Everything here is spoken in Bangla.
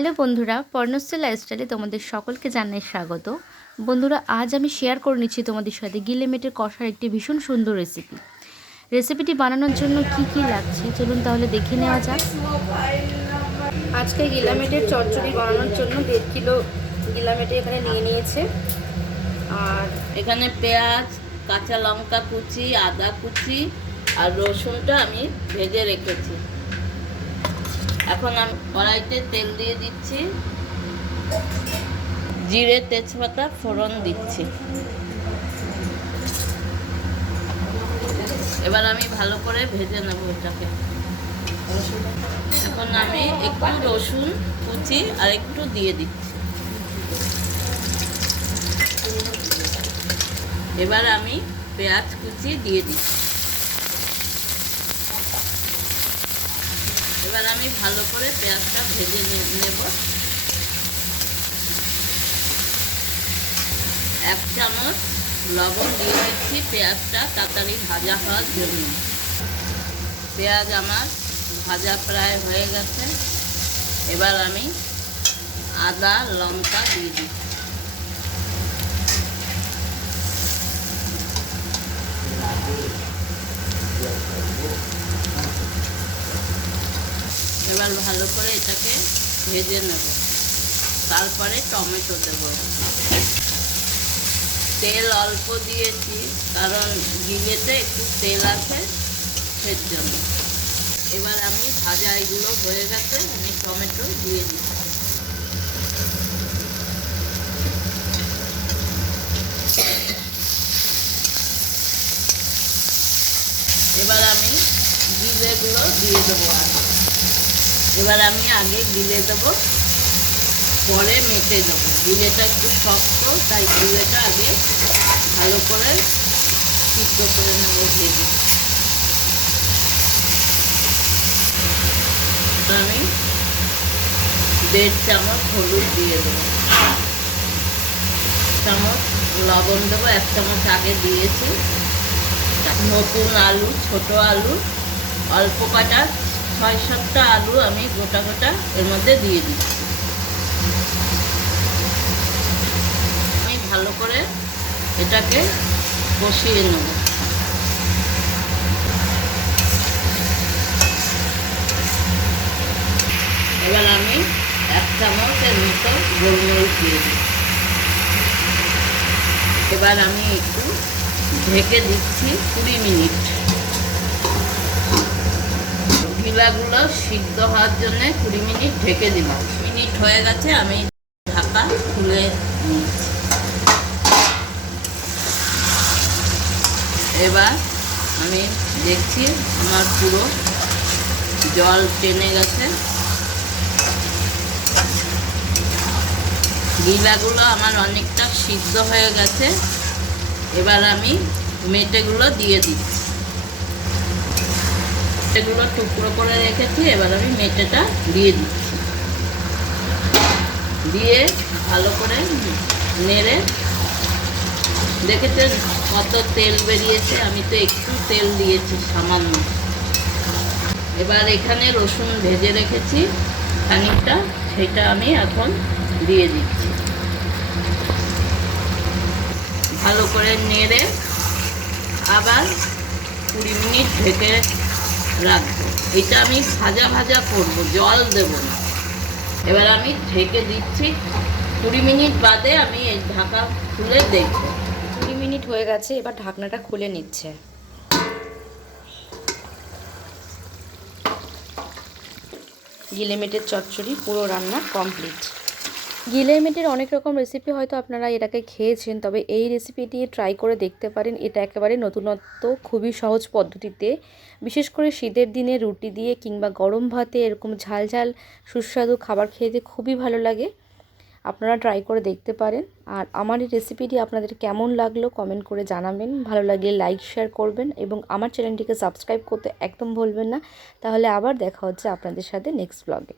হ্যালো বন্ধুরা, পর্ণশ্রী লাইফস্টাইলে তোমাদের সকলকে জানাই স্বাগত। বন্ধুরা, আজ আমি শেয়ার করে নিচ্ছি তোমাদের সাথে গিলেমেটের কষার একটি ভীষণ সুন্দর রেসিপিটি বানানোর জন্য কি কি লাগছে চলুন তাহলে দেখে নেওয়া যাক। আজকে গিলামেটের চচ্চড়ি বানানোর জন্য 1.5 কিলো গিলামেটে এখানে নিয়ে নিয়েছে। আর এখানে পেঁয়াজ, কাঁচা লঙ্কা কুচি, আদা কুচি আর রসুনটা আমি ভেজে রেখেছি। এখন আমি কড়াইতে তেল দিয়ে দিচ্ছি, জিরে তেজপাতা ফোড়ন দিচ্ছি। এবার আমি ভালো করে ভেজে নেব এটাকে। এখন আমি একটু রসুন কুচি আর একটু দিয়ে দিচ্ছি। এবার আমি পেঁয়াজ কুচি দিয়ে দিচ্ছি। এবার আমি ভালো করে পেঁয়াজটা ভেজে নেব। 1 চামচ লবণ দিয়ে দিচ্ছি পেঁয়াজটা তাড়াতাড়ি ভাজা হওয়ার জন্য। পেঁয়াজ আমার ভাজা প্রায় হয়ে গেছে। এবার আমি আদা লঙ্কা দিয়ে দিচ্ছি। এবার ভালো করে এটাকে ভেজে নেব। তারপরে টমেটো দেব। তেল অল্প দিয়েছি কারণ গিলেতে একটু তেল আছে সেজন্য। এবার আমি ভাজা এগুলো হয়ে গেছে, আমি টমেটো দিয়ে দিচ্ছি। এবার আমি গিলেগুলো দিয়ে দেবো। এবার আমি আগে গিলে দেবো, পরে মেটে দেবো। গিলেটা একটু শক্ত, তাই গিলেটা আগে ভালো করে সিদ্ধ করে নেব ভেজে। আমি 1.5 চামচ হলুদ দিয়ে দেবো, 1 চামচ লবণ দেবো, 1 চামচ আগে দিয়েছি। নতুন আলু, ছোট আলু অল্প কাটা 6-7টা আলু আমি গোটা গোটা এর মধ্যে দিয়ে দিচ্ছি। আমি ভালো করে এটাকে কষিয়ে নেব। এবার আমি 1 চামচের মতো গোলমরিচ দিয়ে দিই। এবার আমি একটু ঢেকে দিচ্ছি 20 মিনিট। গিলাগুলো সিদ্ধ হওয়ার জন্য 20 মিনিট ঢেকে দিলাম। মিনিট হয়ে গেছে, আমি ঢাকা খুলে নিচ্ছি। এবার আমি দেখছি আমার পুরো জল টেনে গেছে। গিলাগুলো আমার অনেকটা সিদ্ধ হয়ে গেছে। এবার আমি মেটেগুলো দিয়ে দিচ্ছি। এগুলো টুকরো করে রেখেছি, এবার আমি মেটেটা দিয়ে দিচ্ছি। দিয়ে ভালো করে নেড়ে, দেখেছেন কত তেল বেরিয়েছে, আমি তো একটু তেল দিয়েছি সামান্য। এবার এখানে রসুন ভেজে রেখেছি খানিকটা, সেটা আমি এখন দিয়ে দিচ্ছি। ভালো করে নেড়ে আবার 20 মিনিট ঢেকে রাখবো। এটা আমি ভাজা ভাজা করব, জল দেব না। এবার আমি ঢেকে দিচ্ছি। 20 মিনিট বাদে আমি এই ঢাকা খুলে দেখব। 20 মিনিট হয়ে গেছে, এবার ঢাকনাটা খুলে নিচ্ছে। গিলেমেটের চচ্চড়ি পুরো রান্না কমপ্লিট। গিলেমেটের অনেক রকম রেসিপি হয়তো আপনারা এর আগে খেয়েছেন, তবে এই রেসিপিটি ট্রাই করে দেখতে পারেন। এটা একেবারে নতুনত্ব, খুবই সহজ পদ্ধতিতে। বিশেষ করে শীতের দিনে রুটি দিয়ে কিংবা গরম ভাতে এরকম ঝাল ঝাল সুস্বাদু খাবার খেতে খুবই ভালো লাগে। আপনারা ট্রাই করে দেখতে পারেন। আর আমার এই রেসিপিটি আপনাদের কেমন লাগলো কমেন্ট করে জানাবেন। ভালো লাগলে লাইক শেয়ার করবেন এবং আমার চ্যানেলটিকে সাবস্ক্রাইব করতে একদম ভুলবেন না। তাহলে আবার দেখা হচ্ছে আপনাদের সাথে নেক্সট ব্লগে।